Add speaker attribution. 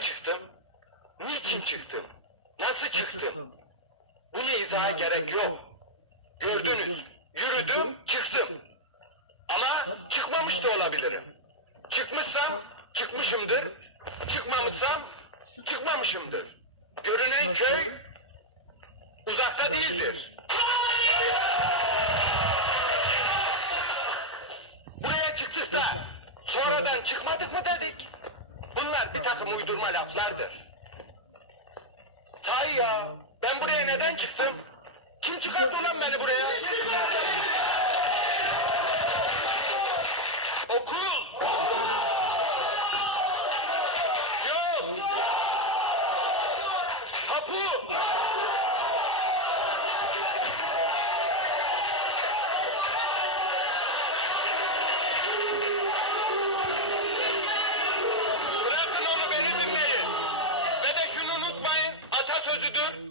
Speaker 1: çıktım? Niçin çıktım? Nasıl çıktım? Bunu izaha gerek yok. Gördünüz. Yürüdüm, çıktım. Ama çıkmamış da olabilirim. Çıkmışsam çıkmışımdır. Çıkmamışsam çıkmamışımdır. Görünen köy uzakta değildir. Buraya çıktık da sonradan çıkmadık mı dedik? Laflardır. Sahi ya ben buraya neden çıktım? Kim çıkarttı ulan beni buraya? Okul! Yok! Tapu! Müdür